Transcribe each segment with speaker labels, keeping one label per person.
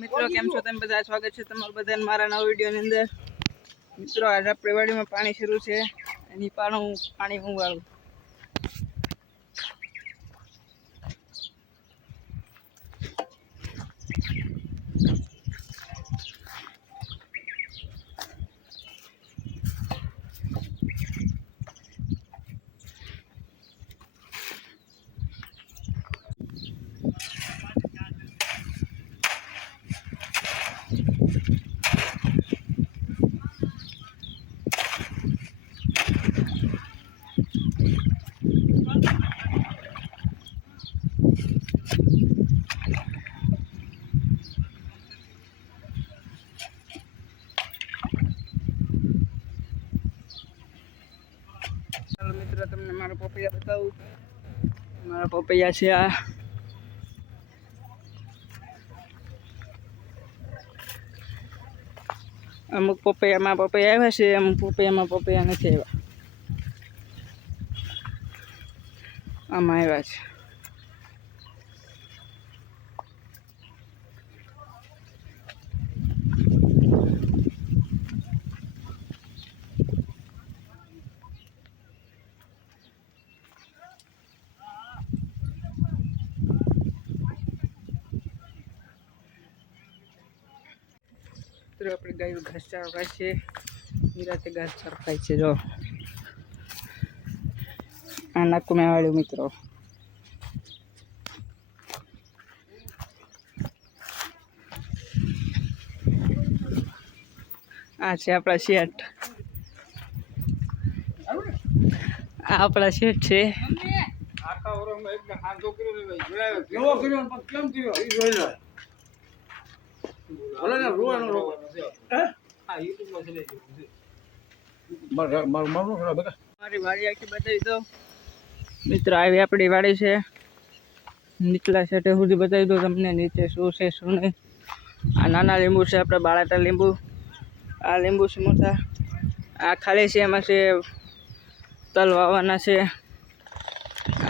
Speaker 1: મિત્રો કેમ છો? તમે બધા સ્વાગત છે તમારું બધાને મારા નવા વિડીયોની અંદર. મિત્રો આજે આપણે વાડીમાં પાણી શરૂ છે. એની પાણું પાણી હું વાળું ચાલો મિત્રો તમને મારા પપૈયા બતાવું. મારા પપૈયા છે આ. અમુક પપૈયામાં પપૈયા આવ્યા છે, અમુક પપૈયામાં પપૈયા નથી આવ્યા. આમાં આવ્યા છે. મિત્રો આપણે ગાયું ઘાસ ચારો છે. નિરાતે ઘાસ ચારો છે જો. આ નાકું વાળ્યું મિત્રો. આ છે આપણા શેઠ. આ આપણા શેઠ છે.
Speaker 2: આખા વર્ષમાં એક હાથો કર્યો કેમ લે. ભલે ને રોવાનો રો હે હા? યુટ્યુબમાં ચલાવી દેવું છે માર માર મારનો
Speaker 1: મારી વાડી આખી બતાવી દો મિત્રો આવી આપણી વાડી છે. નીચલા સેટે સુધી બતાવી દો તમને નીચે શું છે શું નહીં. આ નાના લીંબુ છે આપણે બાળાટા લીંબુ. આ લીંબુ છે મોટા. આ ખાલી છે એમાં છે તલ વાવવાના છે.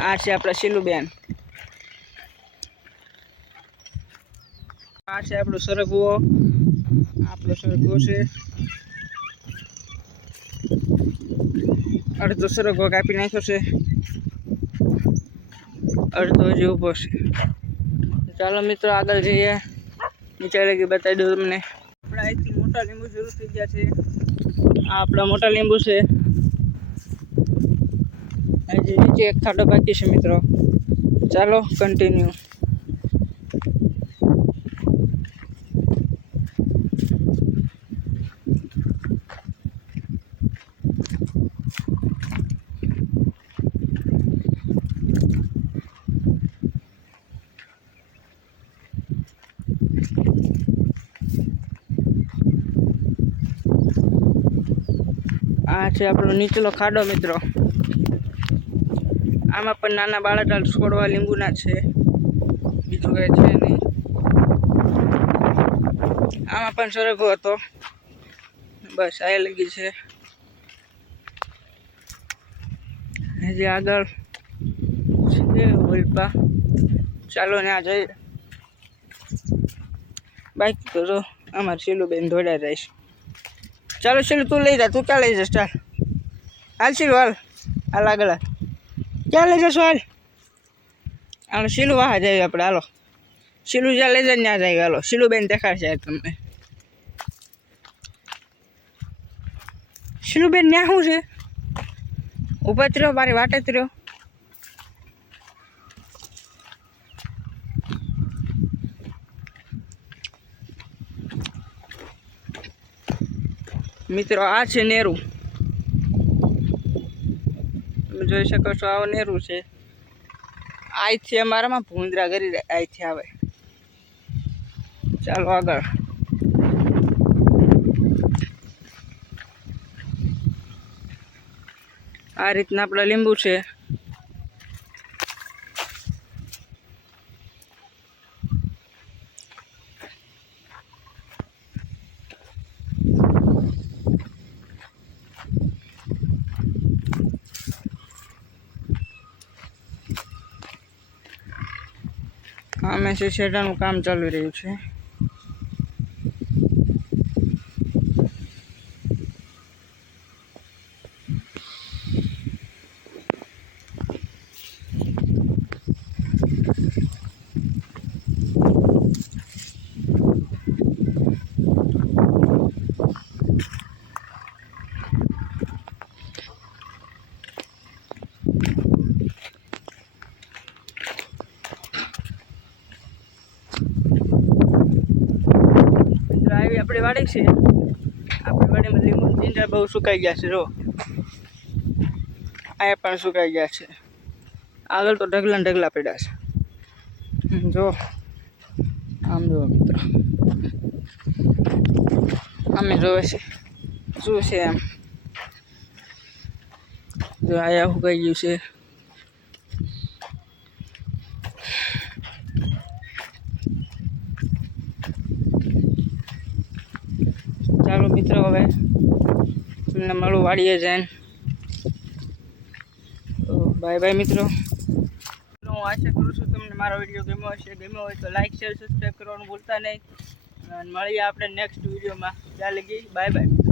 Speaker 1: આ છે આપણા શીલુબેન. આ છે આપણો સરગવો. આપણો સરગવો છે. અડધો સરગવો કાપી નાખ્યો છે. અડધો હજી ઊભો છે. ચાલો મિત્રો આગળ જઈએ. નીચે લગી બતાવી દઉં તમને. આપણા અહીંથી મોટા લીંબુ શરૂ થઈ ગયા છે. આ આપણા મોટા લીંબુ છે. હજી નીચે એક ખાડો બાકી છે મિત્રો. ચાલો કન્ટિન્યુ આ છે આપણો નીચલો ખાડો મિત્રો. આમાં પણ નાના બાળાટાલ છોડવા લીંબુના છે. બીજું કંઈ છે નહીં. આમાં પણ સરગો હતો. બસ, આ લગી છે. હજી આગળ છે ઓલપા ચાલો ને આ જઈએ. બાઇક કરો અમારે અમારે બેન દોડ્યા રહીશ. ચાલો શીલુ, તું લઈ જા, તું ક્યાં લઈ જશ ચાલ. હાલ શીલ, હાલ. હાલ આગળ ક્યાં લઈ જશો હાલ? હાલો, શીલું વાહ જઈએ આપણે, હાલો. શીલું જ્યાં લઈ જાય ત્યાં જઈએ હાલો. શીલુબેન દેખાડશે તમને તમને. શીલુબેન, ત્યાં શું છે? ઊભા રહ્યો, મારી વાટે જ મિત્રો, આ છે નેરું તમે જોઈ શકો છો, આવો નેરું છે. અહીંથી અમારામાં ભૂંદરા કરી અહીંથી આવે. ચાલો આગળ. આ રીતના આપણા લીંબુ છે. આમે છે શેઢાનું કામ ચાલી રહ્યું છે આવી આપણી વાડી છે. આપણી વાડીમાં લીંબુ ટીંડા બહુ સુકાઈ ગયા છે, જો. અહીંયા પણ સુકાઈ ગયા છે. આગળ તો ઢગલા ઢગલા પડ્યા છે. જો. આમ જો મિત્રો. અમે જોવે છે. શું છે એમ જો આયા સુકાઈ ગયું છે ચાલો મિત્રો હવે તમને મળું વાડીએ જઈને. તો બાય બાય મિત્રો. હું આશા કરું છું તમને મારો વીડિયો ગમ્યો હશે. ગમ્યો હોય તો લાઈક શેર સબસ્ક્રાઈબ કરવાનું ભૂલતા નહીં. મળીએ આપણે નેક્સ્ટ વિડીયોમાં. ત્યાં લગી બાય બાય